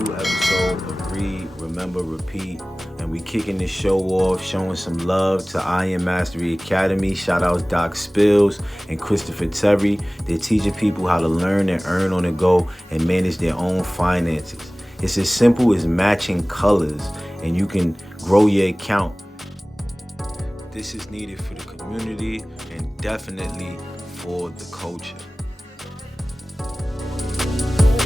new episode of Read, Remember, Repeat. And we kicking this show off, showing some love to Iron Mastery Academy. Shout outs Doc Spills and Christopher Terry. They're teaching people how to learn and earn on the go and manage their own finances. It's as simple as matching colors, and you can grow your account. This is needed for the community and definitely for the culture.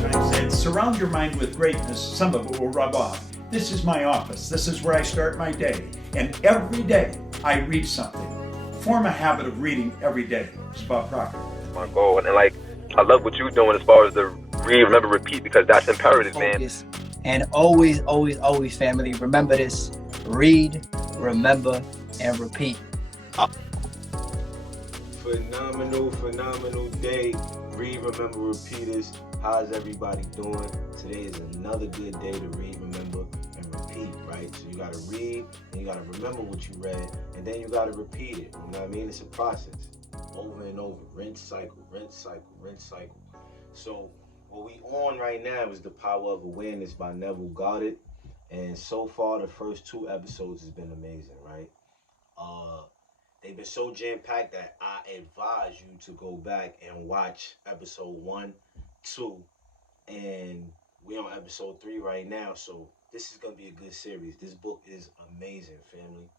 I said, surround your mind with greatness, some of it will rub off. This is my office. This is where I start my day. And every day I read something. Form a habit of reading every day. It's Bob Proctor. My goal. And I love what you're doing as far as the read, remember, repeat, because that's imperative, Focus. Man. And always, family, remember this. Read, remember, and repeat. Phenomenal day. Read, remember, repeaters. How's everybody doing? Today is another good day to read, remember, and repeat, right? So you gotta read, and you gotta remember what you read, and then you gotta repeat it. You know what I mean? It's a process. Over and over. Rinse, cycle, rinse, cycle, rinse, cycle. So what we on right now is The Power of Awareness by Neville Goddard. And so far, the first 2 episodes has been amazing, right? They've been so jam-packed that I advise you to go back and watch episode 1, 2, and we're on episode 3 right now. So this is going to be a good series. This book is amazing, family.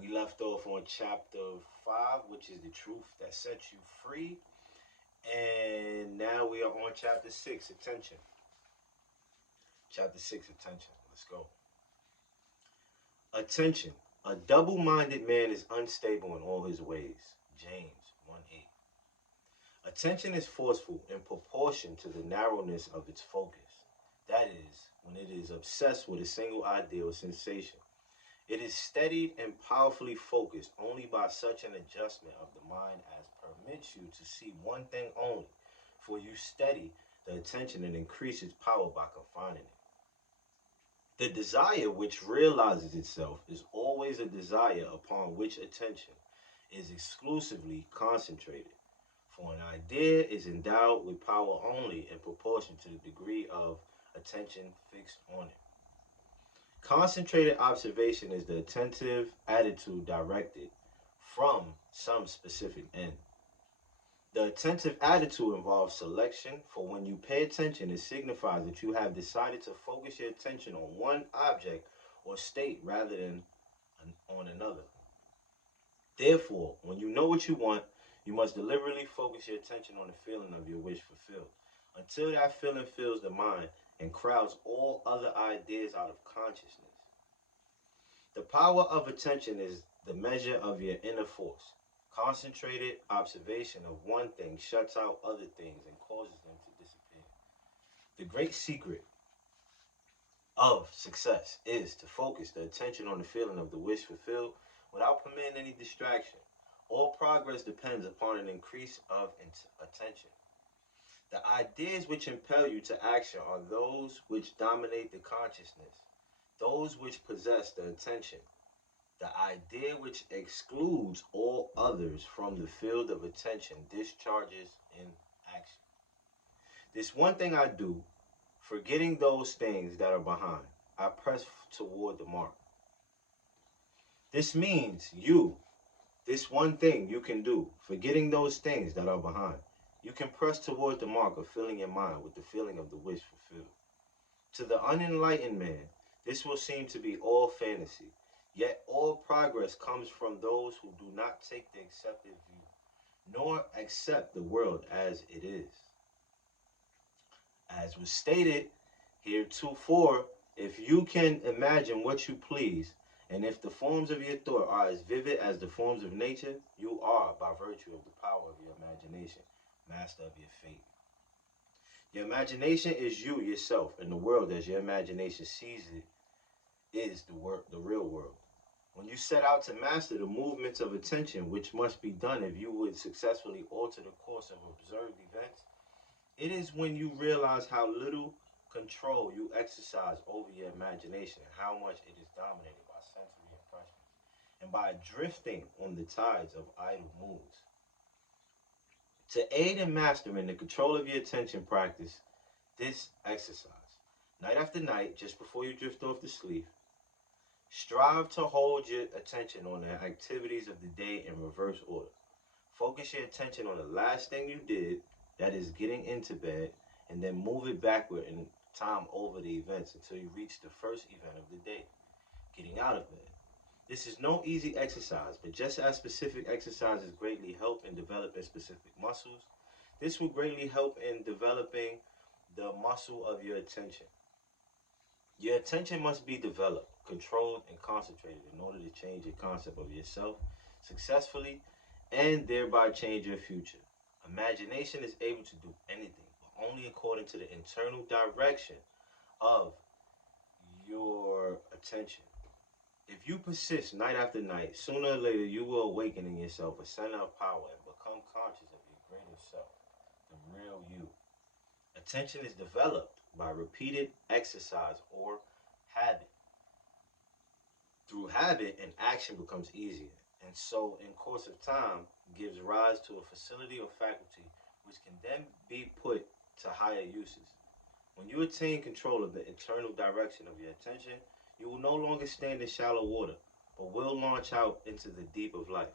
We left off on chapter 5, which is the truth that sets you free. And now we are on chapter 6, attention. Chapter 6, attention. Let's go. Attention. A double-minded man is unstable in all his ways. James 1:8. Attention is forceful in proportion to the narrowness of its focus. That is, when it is obsessed with a single idea or sensation. It is steadied and powerfully focused only by such an adjustment of the mind as permits you to see one thing only, for you steady the attention and increase its power by confining it. The desire which realizes itself is always a desire upon which attention is exclusively concentrated, for an idea is endowed with power only in proportion to the degree of attention fixed on it. Concentrated observation is the attentive attitude directed from some specific end. The attentive attitude involves selection, for when you pay attention, it signifies that you have decided to focus your attention on one object or state rather than on another. Therefore, when you know what you want, you must deliberately focus your attention on the feeling of your wish fulfilled, until that feeling fills the mind and crowds all other ideas out of consciousness. The power of attention is the measure of your inner force. Concentrated observation of one thing shuts out other things and causes them to disappear. The great secret of success is to focus the attention on the feeling of the wish fulfilled without permitting any distraction. All progress depends upon an increase of attention. The ideas which impel you to action are those which dominate the consciousness, those which possess the attention. The idea which excludes all others from the field of attention discharges in action. This one thing I do, forgetting those things that are behind, I press toward the mark. This means this one thing you can do, forgetting those things that are behind. You can press toward the mark of filling your mind with the feeling of the wish fulfilled. To the unenlightened man, this will seem to be all fantasy. Yet all progress comes from those who do not take the accepted view, nor accept the world as it is. As was stated heretofore, if you can imagine what you please, and if the forms of your thought are as vivid as the forms of nature, you are, by virtue of the power of your imagination, master of your fate. Your imagination is you yourself, and the world as your imagination sees it is the real world. When you set out to master the movements of attention, which must be done if you would successfully alter the course of observed events, it is when you realize how little control you exercise over your imagination and how much it is dominated by sensory impressions and by drifting on the tides of idle moods. To aid in mastering the control of your attention, practice this exercise. Night after night, just before you drift off to sleep, strive to hold your attention on the activities of the day in reverse order. Focus your attention on the last thing you did, that is getting into bed, and then move it backward in time over the events until you reach the first event of the day, getting out of bed. This is no easy exercise, but just as specific exercises greatly help in developing specific muscles, this will greatly help in developing the muscle of your attention. Your attention must be developed, controlled, and concentrated in order to change your concept of yourself successfully and thereby change your future. Imagination is able to do anything, but only according to the internal direction of your attention. If you persist night after night, sooner or later you will awaken in yourself a center of power and become conscious of your greater self, the real you. Attention is developed by repeated exercise or habit. Through habit, an action becomes easier, and so in course of time gives rise to a facility or faculty which can then be put to higher uses. When you attain control of the internal direction of your attention, you will no longer stand in shallow water, but will launch out into the deep of life.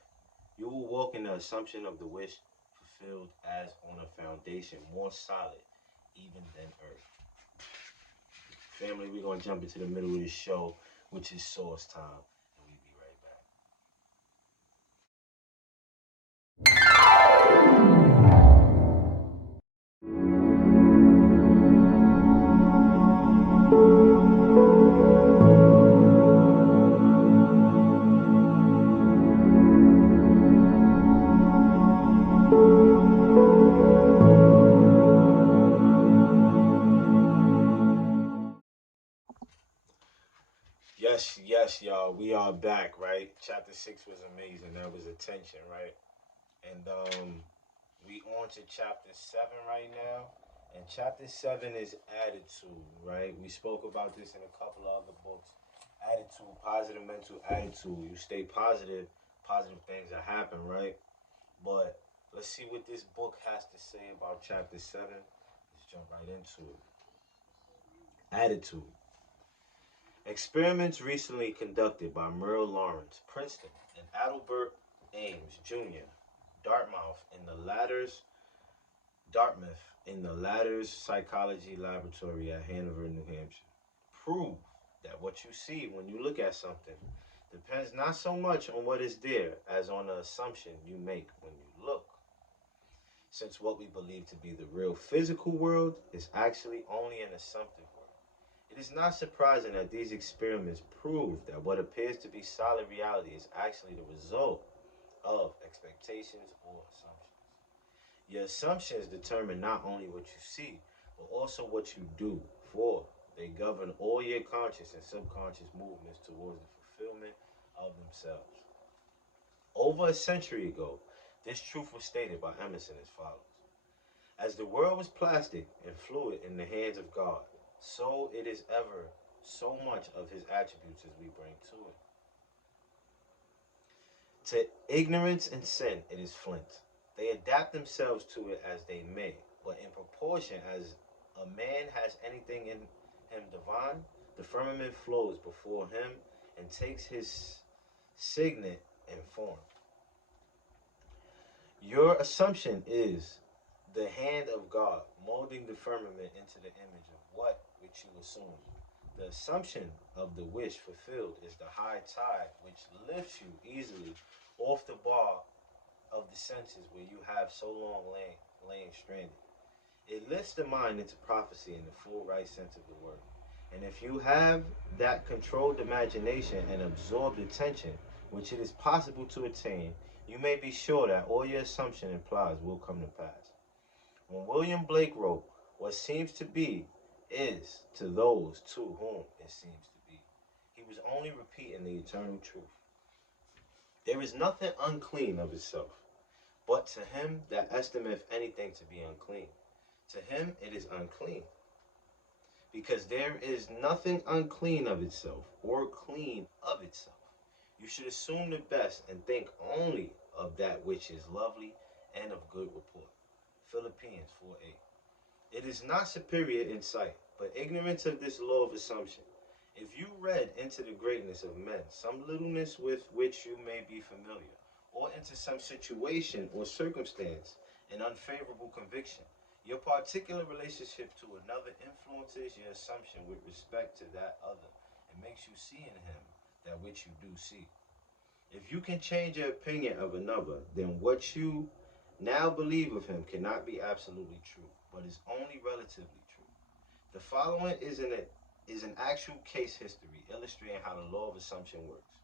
You will walk in the assumption of the wish fulfilled as on a foundation more solid even than earth. Family, we're going to jump into the middle of the show, which is source time, and we'll be right back. Yes, y'all. We are back, right? Chapter 6 was amazing. That was attention, right? And we on to chapter 7 right now. And chapter 7 is attitude, right? We spoke about this in a couple of other books. Attitude, positive mental attitude. You stay positive, positive things that happen, right? But let's see what this book has to say about chapter 7. Let's jump right into it. Attitude. Experiments recently conducted by Merle Lawrence, Princeton, and Adelbert Ames, Jr., Dartmouth in the latter's psychology laboratory at Hanover, New Hampshire, prove that what you see when you look at something depends not so much on what is there as on the assumption you make when you look. Since what we believe to be the real physical world is actually only an assumptive world. It is not surprising that these experiments prove that what appears to be solid reality is actually the result of expectations or assumptions. Your assumptions determine not only what you see, but also what you do, for they govern all your conscious and subconscious movements towards the fulfillment of themselves. Over a century ago, this truth was stated by Emerson as follows: as the world was plastic and fluid in the hands of God, so it is ever so much of his attributes as we bring to it. To ignorance and sin it is flint. They adapt themselves to it as they may, but in proportion as a man has anything in him divine, the firmament flows before him and takes his signet and form. Your assumption is the hand of God molding the firmament into the image of what which you assume. The assumption of the wish fulfilled is the high tide which lifts you easily off the bar of the senses where you have so long lain stranded. It lifts the mind into prophecy in the full right sense of the word. And if you have that controlled imagination and absorbed attention, which it is possible to attain, you may be sure that all your assumption implies will come to pass. When William Blake wrote, what seems to be is to those to whom it seems to be, he was only repeating the eternal truth. There is nothing unclean of itself, but to him that estimeth anything to be unclean, to him it is unclean. Because there is nothing unclean of itself or clean of itself. You should assume the best and think only of that which is lovely and of good report. Philippians 4:8. It is not superior in sight, but ignorance of this law of assumption. If you read into the greatness of men some littleness with which you may be familiar, or into some situation or circumstance an unfavorable conviction, your particular relationship to another influences your assumption with respect to that other and makes you see in him that which you do see. If you can change your opinion of another, then what you now believe of him cannot be absolutely true, but is only relatively true. The following is an actual case history illustrating how the law of assumption works.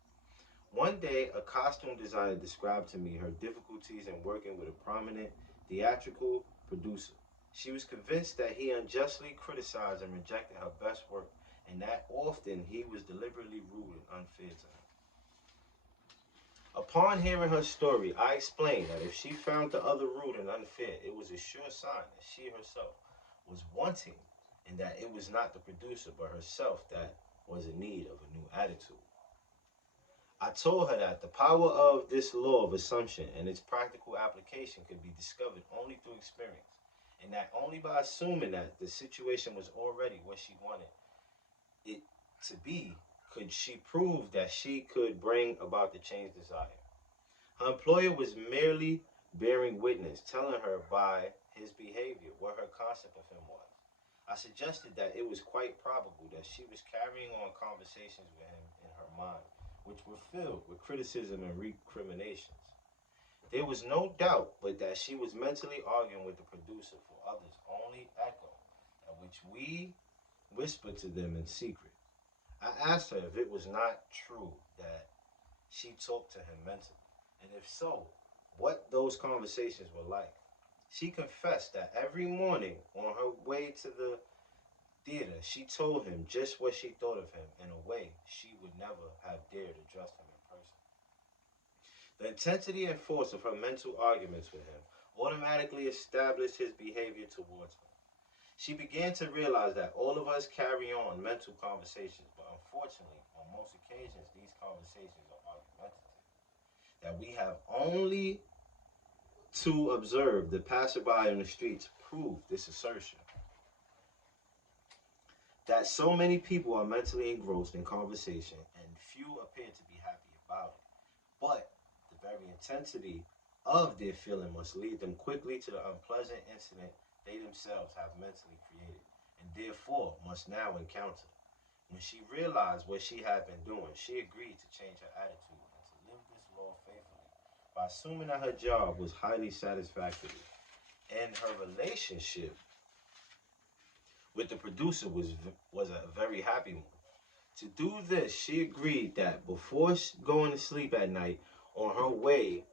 One day, a costume designer described to me her difficulties in working with a prominent theatrical producer. She was convinced that he unjustly criticized and rejected her best work, and that often he was deliberately rude and unfair to her. Upon hearing her story, I explained that if she found the other rude and unfair, it was a sure sign that she herself was wanting, and that it was not the producer but herself that was in need of a new attitude. I told her that the power of this law of assumption and its practical application could be discovered only through experience, and that only by assuming that the situation was already what she wanted it to be could she prove that she could bring about the change desired. Her employer was merely bearing witness, telling her by his behavior what her concept of him was. I suggested that it was quite probable that she was carrying on conversations with him in her mind, which were filled with criticism and recriminations. There was no doubt but that she was mentally arguing with the producer for others' only echo, at which we whispered to them in secret. I asked her if it was not true that she talked to him mentally, and if so, what those conversations were like. She confessed that every morning on her way to the theater, she told him just what she thought of him in a way she would never have dared address him in person. The intensity and force of her mental arguments with him automatically established his behavior towards her. She began to realize that all of us carry on mental conversations, but unfortunately, on most occasions, these conversations are argumentative. That we have only to observe the passerby on the streets prove this assertion. That so many people are mentally engrossed in conversation and few appear to be happy about it. But the very intensity of their feeling must lead them quickly to the unpleasant incident they themselves have mentally created, and therefore must now encounter. When she realized what she had been doing, she agreed to change her attitude and to live this law faithfully by assuming that her job was highly satisfactory and her relationship with the producer was a very happy one. To do this, she agreed that before going to sleep at night, on her way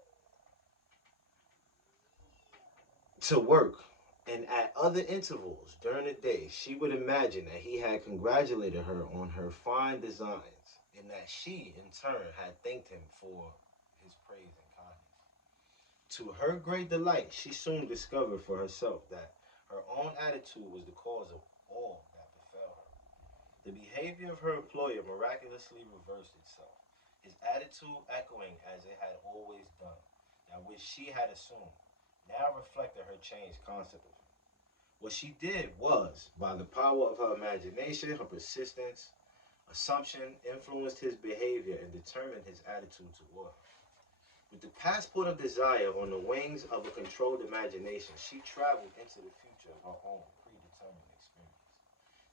to work, and at other intervals during the day, she would imagine that he had congratulated her on her fine designs, and that she, in turn, had thanked him for his praise and kindness. To her great delight, she soon discovered for herself that her own attitude was the cause of all that befell her. The behavior of her employer miraculously reversed itself, his attitude echoing as it had always done, that which she had assumed, now reflected her changed concept of him. What she did was, by the power of her imagination, her persistence, assumption, influenced his behavior and determined his attitude toward her. With the passport of desire on the wings of a controlled imagination, she traveled into the future of her own predetermined experience.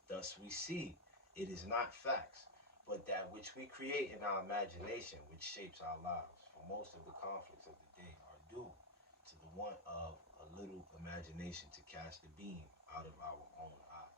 Thus, we see it is not facts, but that which we create in our imagination which shapes our lives. For most of the conflicts of the day are due to the want of a little imagination to cast the beam out of our own eye.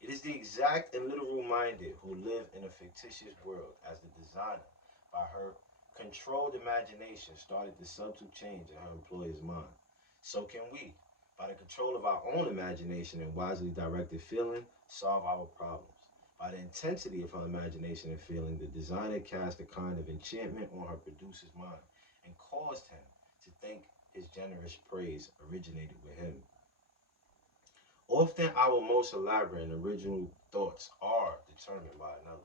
It is the exact and literal minded who live in a fictitious world as the designer, by her controlled imagination, started the subtle change in her employer's mind. So can we, by the control of our own imagination and wisely directed feeling, solve our problems. By the intensity of her imagination and feeling, the designer cast a kind of enchantment on her producer's mind and caused him to think his generous praise originated with him. Often our most elaborate and original thoughts are determined by another.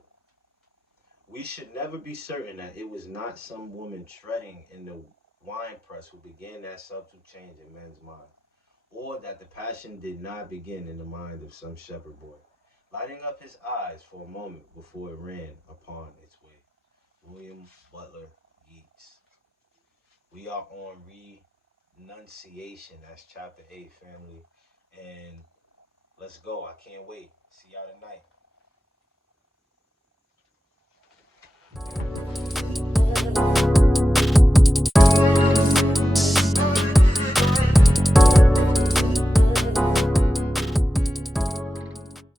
We should never be certain that it was not some woman treading in the winepress who began that subtle change in men's mind, or that the passion did not begin in the mind of some shepherd boy. lighting up his eyes for a moment before it ran upon its way. William Butler Yeats. We are on Renunciation. That's chapter 8, family. And let's go. I can't wait. See y'all tonight.